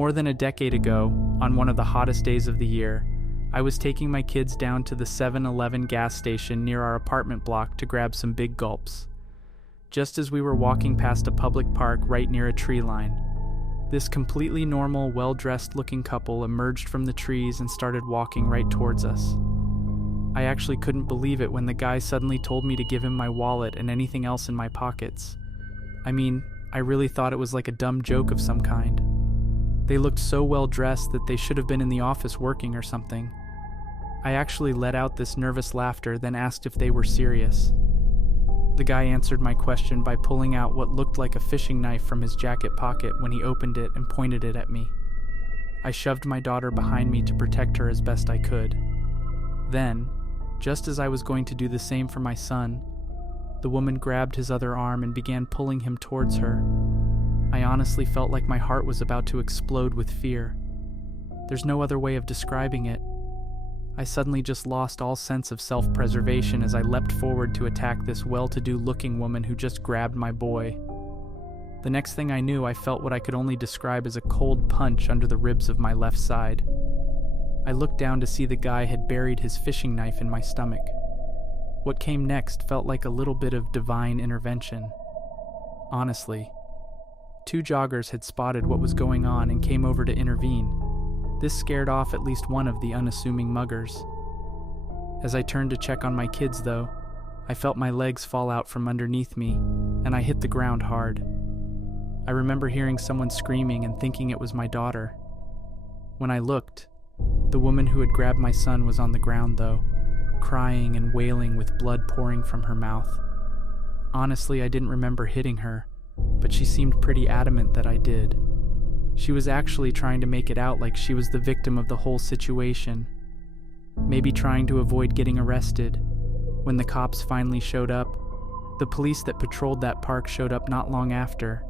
More than a decade ago, on one of the hottest days of the year, I was taking my kids down to the 7-Eleven gas station near our apartment block to grab some big gulps. Just as we were walking past a public park right near a tree line, this completely normal, well-dressed looking couple emerged from the trees and started walking right towards us. I actually couldn't believe it when the guy suddenly told me to give him my wallet and anything else in my pockets. I mean, I really thought it was like a dumb joke of some kind. They looked so well dressed that they should have been in the office working or something. I actually let out this nervous laughter, then asked if they were serious. The guy answered my question by pulling out what looked like a fishing knife from his jacket pocket when he opened it and pointed it at me. I shoved my daughter behind me to protect her as best I could. Then, just as I was going to do the same for my son, the woman grabbed his other arm and began pulling him towards her. I honestly felt like my heart was about to explode with fear. There's no other way of describing it. I suddenly just lost all sense of self-preservation as I leapt forward to attack this well-to-do looking woman who just grabbed my boy. The next thing I knew, I felt what I could only describe as a cold punch under the ribs of my left side. I looked down to see the guy had buried his fishing knife in my stomach. What came next felt like a little bit of divine intervention. Honestly, 2 joggers had spotted what was going on and came over to intervene. This scared off at least one of the unassuming muggers. As I turned to check on my kids, though, I felt my legs fall out from underneath me, and I hit the ground hard. I remember hearing someone screaming and thinking it was my daughter. When I looked, the woman who had grabbed my son was on the ground, though, crying and wailing with blood pouring from her mouth. Honestly, I didn't remember hitting her, but she seemed pretty adamant that I did. She was actually trying to make it out like she was the victim of the whole situation, maybe trying to avoid getting arrested. When the cops finally showed up, the police that patrolled that park showed up not long after.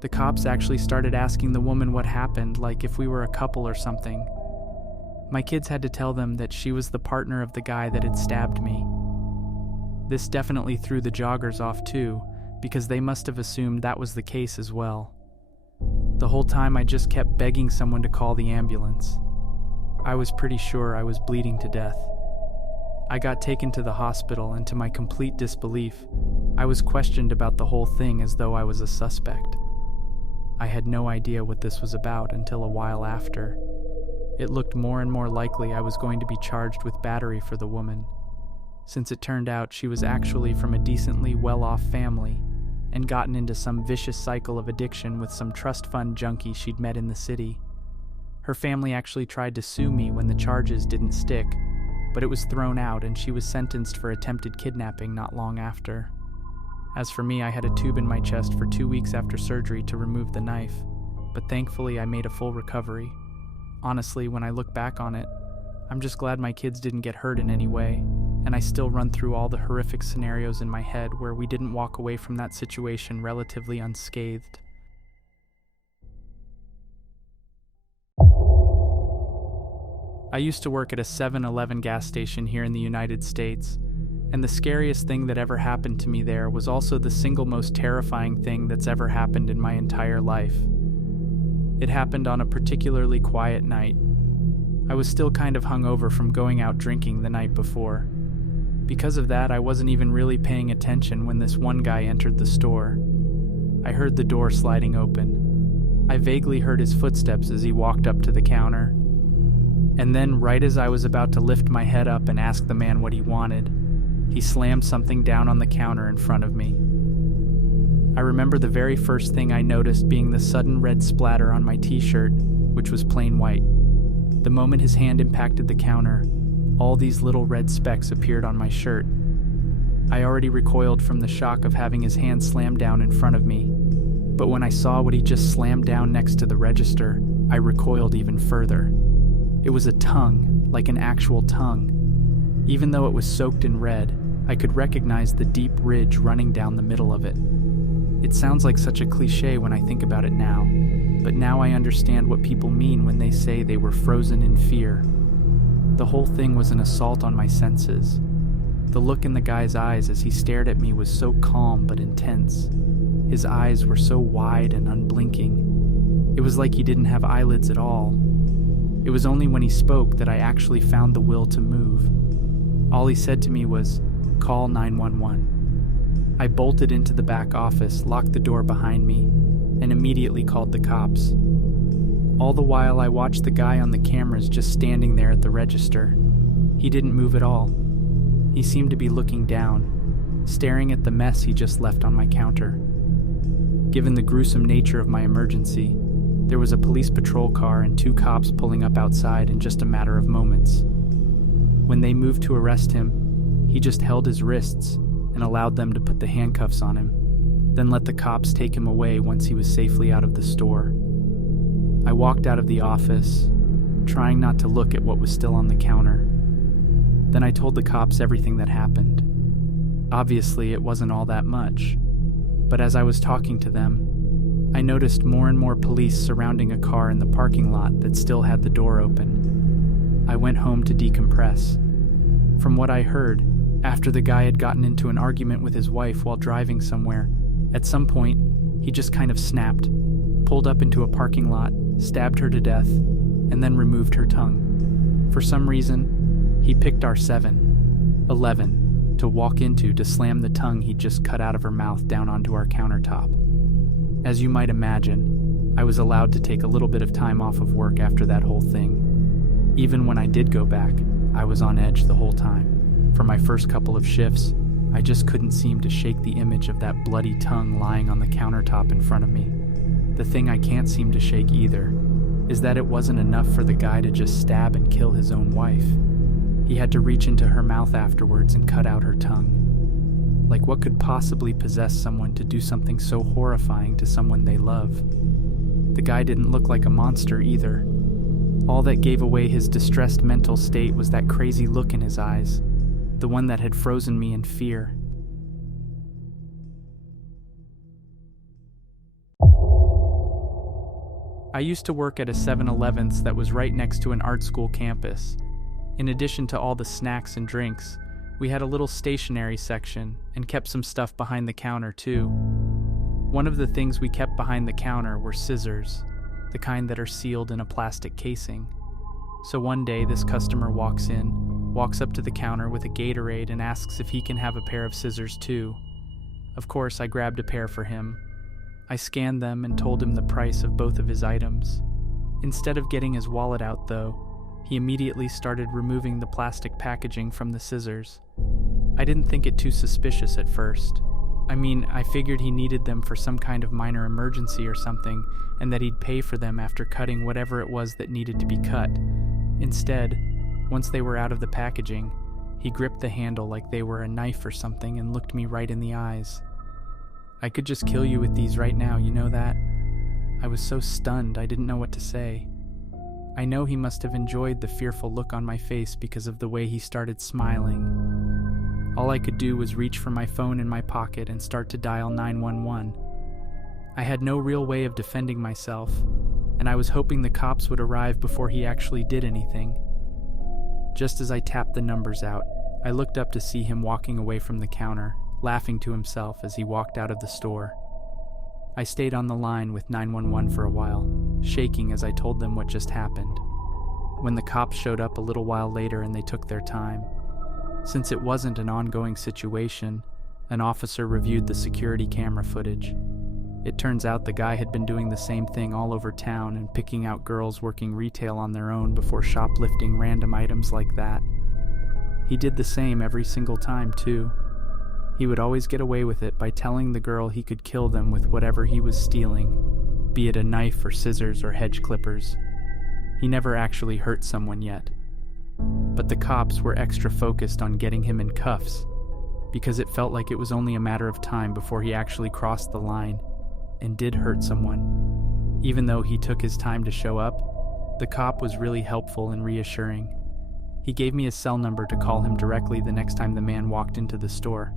The cops actually started asking the woman what happened, like if we were a couple or something. My kids had to tell them that she was the partner of the guy that had stabbed me. This definitely threw the joggers off too, because they must have assumed that was the case as well. The whole time I just kept begging someone to call the ambulance. I was pretty sure I was bleeding to death. I got taken to the hospital, and to my complete disbelief, I was questioned about the whole thing as though I was a suspect. I had no idea what this was about until a while after. It looked more and more likely I was going to be charged with battery for the woman, since it turned out she was actually from a decently well-off family and gotten into some vicious cycle of addiction with some trust fund junkie she'd met in the city. Her family actually tried to sue me when the charges didn't stick, but it was thrown out and she was sentenced for attempted kidnapping not long after. As for me, I had a tube in my chest for 2 weeks after surgery to remove the knife, but thankfully I made a full recovery. Honestly, when I look back on it, I'm just glad my kids didn't get hurt in any way, and I still run through all the horrific scenarios in my head where we didn't walk away from that situation relatively unscathed. I used to work at a 7-Eleven gas station here in the United States, and the scariest thing that ever happened to me there was also the single most terrifying thing that's ever happened in my entire life. It happened on a particularly quiet night. I was still kind of hungover from going out drinking the night before. Because of that, I wasn't even really paying attention when this one guy entered the store. I heard the door sliding open. I vaguely heard his footsteps as he walked up to the counter. And then, right as I was about to lift my head up and ask the man what he wanted, he slammed something down on the counter in front of me. I remember the very first thing I noticed being the sudden red splatter on my t-shirt, which was plain white. The moment his hand impacted the counter, all these little red specks appeared on my shirt. I already recoiled from the shock of having his hand slammed down in front of me, but when I saw what he just slammed down next to the register, I recoiled even further. It was a tongue, like an actual tongue. Even though it was soaked in red, I could recognize the deep ridge running down the middle of it. It sounds like such a cliche when I think about it now, but now I understand what people mean when they say they were frozen in fear. The whole thing was an assault on my senses. The look in the guy's eyes as he stared at me was so calm but intense. His eyes were so wide and unblinking. It was like he didn't have eyelids at all. It was only when he spoke that I actually found the will to move. All he said to me was, "Call 911. I bolted into the back office, locked the door behind me, and immediately called the cops. All the while I watched the guy on the cameras just standing there at the register. He didn't move at all. He seemed to be looking down, staring at the mess he just left on my counter. Given the gruesome nature of my emergency, there was a police patrol car and 2 cops pulling up outside in just a matter of moments. When they moved to arrest him, he just held his wrists and allowed them to put the handcuffs on him, then let the cops take him away once he was safely out of the store. I walked out of the office, trying not to look at what was still on the counter. Then I told the cops everything that happened. Obviously, it wasn't all that much, but as I was talking to them, I noticed more and more police surrounding a car in the parking lot that still had the door open. I went home to decompress. From what I heard, after the guy had gotten into an argument with his wife while driving somewhere, at some point, he just kind of snapped, pulled up into a parking lot, stabbed her to death, and then removed her tongue. For some reason, he picked our 7-Eleven to walk into to slam the tongue he'd just cut out of her mouth down onto our countertop. As you might imagine, I was allowed to take a little bit of time off of work after that whole thing. Even when I did go back, I was on edge the whole time. For my first couple of shifts, I just couldn't seem to shake the image of that bloody tongue lying on the countertop in front of me. The thing I can't seem to shake either is that it wasn't enough for the guy to just stab and kill his own wife. He had to reach into her mouth afterwards and cut out her tongue. Like, what could possibly possess someone to do something so horrifying to someone they love? The guy didn't look like a monster either. All that gave away his distressed mental state was that crazy look in his eyes, the one that had frozen me in fear. I used to work at a 7-Eleven's that was right next to an art school campus. In addition to all the snacks and drinks, we had a little stationery section and kept some stuff behind the counter too. One of the things we kept behind the counter were scissors, the kind that are sealed in a plastic casing. So one day this customer walks up to the counter with a Gatorade and asks if he can have a pair of scissors too. Of course, I grabbed a pair for him. I scanned them and told him the price of both of his items. Instead of getting his wallet out though, he immediately started removing the plastic packaging from the scissors. I didn't think it too suspicious at first. I figured he needed them for some kind of minor emergency or something, and that he'd pay for them after cutting whatever it was that needed to be cut. Instead, once they were out of the packaging, he gripped the handle like they were a knife or something and looked me right in the eyes. "I could just kill you with these right now, you know that?" I was so stunned I didn't know what to say. I know he must have enjoyed the fearful look on my face because of the way he started smiling. All I could do was reach for my phone in my pocket and start to dial 911. I had no real way of defending myself, and I was hoping the cops would arrive before he actually did anything. Just as I tapped the numbers out, I looked up to see him walking away from the counter, laughing to himself as he walked out of the store. I stayed on the line with 911 for a while, shaking as I told them what just happened. When the cops showed up a little while later and they took their time, since it wasn't an ongoing situation, an officer reviewed the security camera footage. It turns out the guy had been doing the same thing all over town and picking out girls working retail on their own before shoplifting random items like that. He did the same every single time, too. He would always get away with it by telling the girl he could kill them with whatever he was stealing, be it a knife or scissors or hedge clippers. He never actually hurt someone yet. But the cops were extra focused on getting him in cuffs, because it felt like it was only a matter of time before he actually crossed the line and did hurt someone. Even though he took his time to show up, the cop was really helpful and reassuring. He gave me his cell number to call him directly the next time the man walked into the store.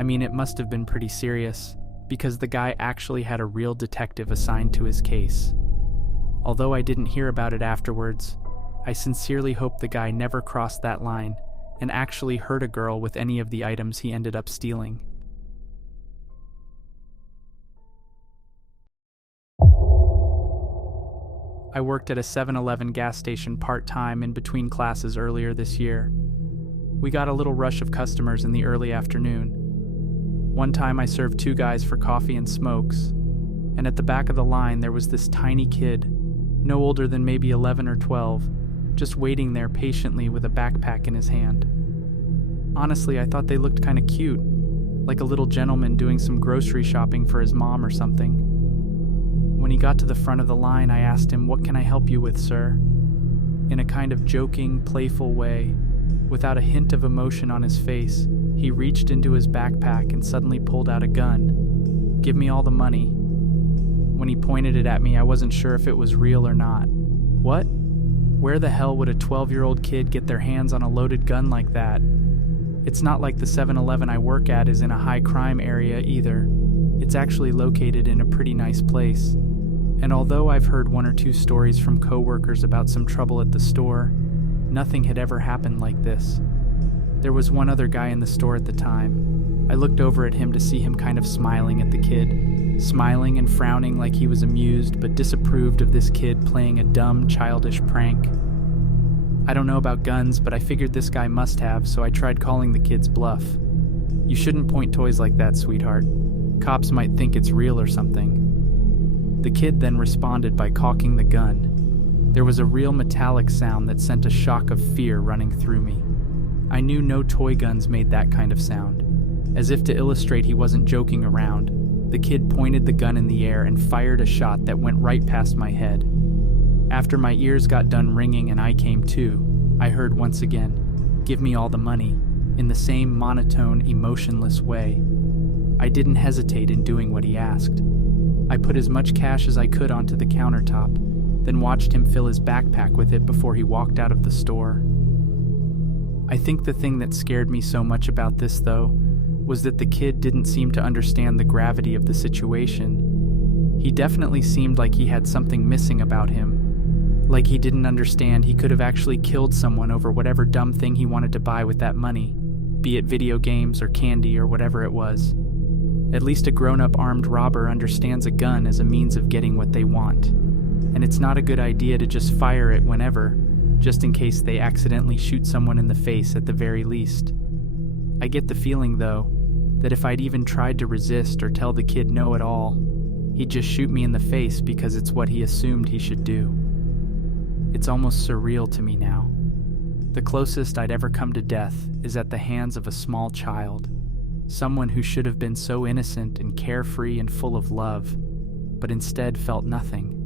It must have been pretty serious, because the guy actually had a real detective assigned to his case. Although I didn't hear about it afterwards, I sincerely hope the guy never crossed that line and actually hurt a girl with any of the items he ended up stealing. I worked at a 7-Eleven gas station part-time in between classes earlier this year. We got a little rush of customers in the early afternoon. One time I served 2 guys for coffee and smokes, and at the back of the line there was this tiny kid, no older than maybe 11 or 12, just waiting there patiently with a backpack in his hand. Honestly, I thought they looked kind of cute, like a little gentleman doing some grocery shopping for his mom or something. When he got to the front of the line, I asked him, "What can I help you with, sir?" In a kind of joking, playful way, without a hint of emotion on his face, he reached into his backpack and suddenly pulled out a gun. "Give me all the money." When he pointed it at me, I wasn't sure if it was real or not. What? Where the hell would a 12-year-old kid get their hands on a loaded gun like that? It's not like the 7-Eleven I work at is in a high-crime area either. It's actually located in a pretty nice place. And although I've heard 1 or 2 stories from coworkers about some trouble at the store, nothing had ever happened like this. There was one other guy in the store at the time. I looked over at him to see him kind of smiling at the kid, smiling and frowning like he was amused but disapproved of this kid playing a dumb, childish prank. I don't know about guns, but I figured this guy must have, so I tried calling the kid's bluff. "You shouldn't point toys like that, sweetheart. Cops might think it's real or something." The kid then responded by cocking the gun. There was a real metallic sound that sent a shock of fear running through me. I knew no toy guns made that kind of sound. As if to illustrate he wasn't joking around, the kid pointed the gun in the air and fired a shot that went right past my head. After my ears got done ringing and I came to, I heard once again, "Give me all the money," in the same monotone, emotionless way. I didn't hesitate in doing what he asked. I put as much cash as I could onto the countertop, then watched him fill his backpack with it before he walked out of the store. I think the thing that scared me so much about this, though, was that the kid didn't seem to understand the gravity of the situation. He definitely seemed like he had something missing about him, like he didn't understand he could have actually killed someone over whatever dumb thing he wanted to buy with that money, be it video games or candy or whatever it was. At least a grown-up armed robber understands a gun as a means of getting what they want, and it's not a good idea to just fire it whenever, just in case they accidentally shoot someone in the face at the very least. I get the feeling, though, that if I'd even tried to resist or tell the kid no at all, he'd just shoot me in the face because it's what he assumed he should do. It's almost surreal to me now. The closest I'd ever come to death is at the hands of a small child, someone who should have been so innocent and carefree and full of love, but instead felt nothing.